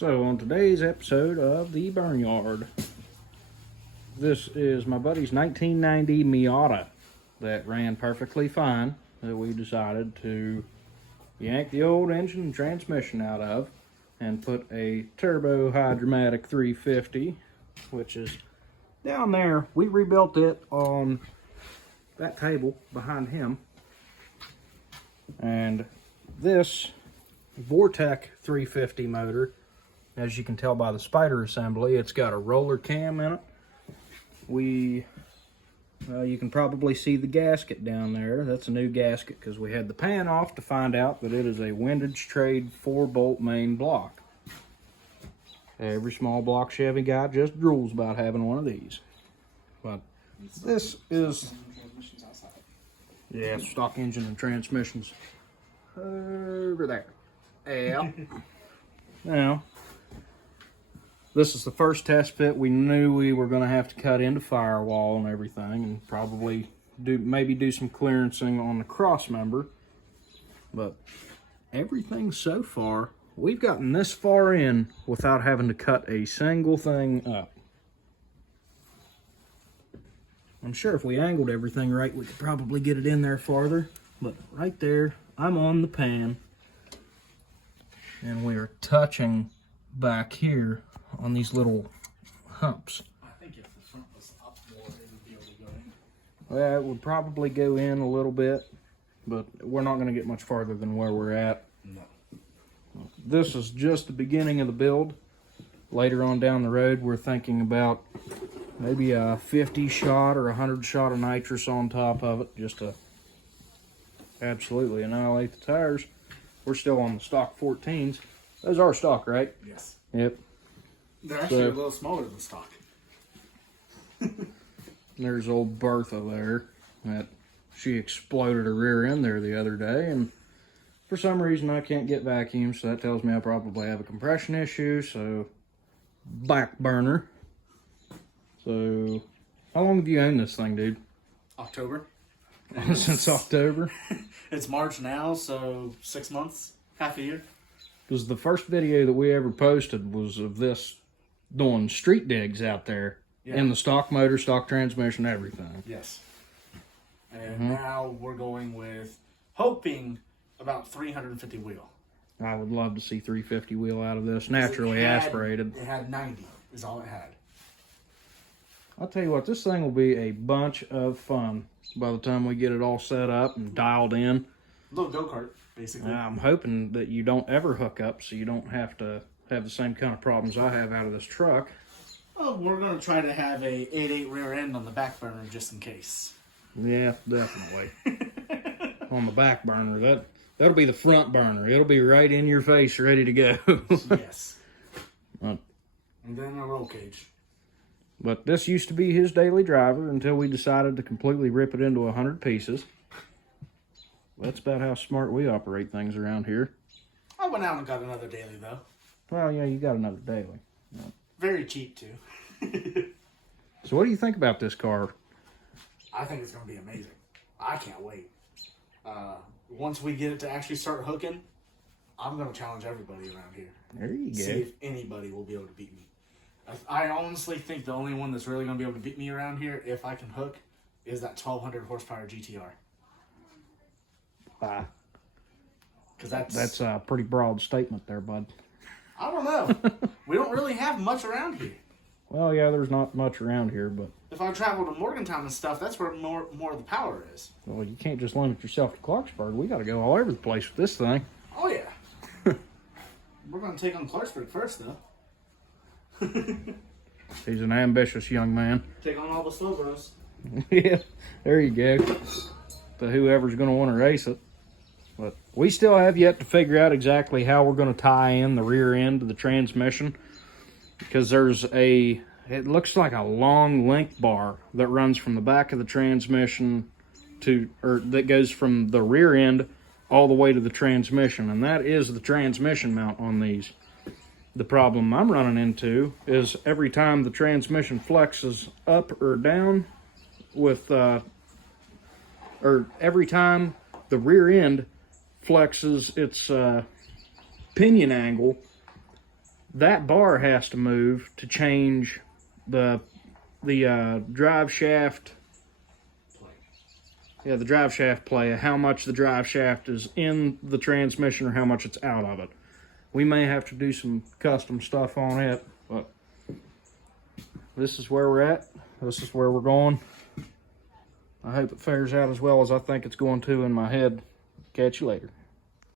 So on today's episode of the Barnyard, this is my buddy's 1990 Miata that ran perfectly fine, that we decided to yank the old engine and transmission out of and put a turbo hydromatic 350, which is down there. We rebuilt it on that table behind him. And this Vortec 350 motor, as you can tell by the spider assembly, it's got a roller cam in it. You can probably see the gasket down there. That's a new gasket because we had the pan off to find out that it is a windage trade 4-bolt main block. Every small block Chevy guy just drools about having one of these. But this is, yeah, stock engine and transmissions over there. Yeah. Now, this is the first test fit. We knew we were going to have to cut into firewall and everything, and probably maybe do some clearancing on the cross member. But everything so far, we've gotten this far in without having to cut a single thing up. I'm sure if we angled everything right, we could probably get it in there farther. But right there, I'm on the pan, and we are touching back here on these little humps. I think if the front was up more, it would be able to go in. Well, it would probably go in a little bit, but we're not going to get much farther than where we're at. No. This is just the beginning of the build. Later on down the road, we're thinking about maybe a 50 shot or 100 shot of nitrous on top of it, just to absolutely annihilate the tires. We're still on the stock 14s. Those are stock, right? Yes. Yep. They're actually a little smaller than stock. There's old Bertha there. That she exploded her rear end there the other day, and for some reason I can't get vacuum, so that tells me I probably have a compression issue. So back burner. So how long have you owned this thing, dude? October. Since October? It's March now, so 6 months, half a year. Because the first video that we ever posted was of this doing street digs out there. Yeah. In the stock motor, stock transmission, everything. Yes. And now we're going with, hoping, about 350 wheel. I would love to see 350 wheel out of this, naturally aspirated. It had 90, is all it had. I'll tell you what, this thing will be a bunch of fun by the time we get it all set up and dialed in. A little go-kart, basically. I'm hoping that you don't ever hook up so you don't have to have the same kind of problems I have out of this truck. Well, we're going to try to have a 8.8 rear end on the back burner just in case. Yeah, definitely. On the back burner. That'll be the front burner. It'll be right in your face, ready to go. Yes. And then a roll cage. But this used to be his daily driver until we decided to completely rip it into 100 pieces. That's about how smart we operate things around here. I went out and got another daily, though. Well, yeah, you got another daily. Yeah. Very cheap, too. So what do you think about this car? I think it's going to be amazing. I can't wait. Once we get it to actually start hooking, I'm going to challenge everybody around here. There you go. See if anybody will be able to beat me. I honestly think the only one that's really going to be able to beat me around here, if I can hook, is that 1200 horsepower GTR. Because that's a pretty broad statement there, bud. I don't know. We don't really have much around here. Well, yeah, there's not much around here, but if I travel to Morgantown and stuff, that's where more of the power is. Well, you can't just limit yourself to Clarksburg. We got to go all over the place with this thing. Oh, yeah. We're going to take on Clarksburg first, though. He's an ambitious young man. Take on all the slow bros. Yeah, there you go. To whoever's going to want to race it. But we still have yet to figure out exactly how we're going to tie in the rear end of the transmission. Because there's it looks like a long link bar that runs from the back of the transmission that goes from the rear end all the way to the transmission. And that is the transmission mount on these. The problem I'm running into is every time the transmission flexes up or down or every time the rear end flexes its pinion angle, that bar has to move to change the drive shaft. Yeah, the drive shaft play, how much the drive shaft is in the transmission or how much it's out of it. We may have to do some custom stuff on it, but this is where we're at. This is where we're going. I hope it fares out as well as I think it's going to in my head. Catch you later.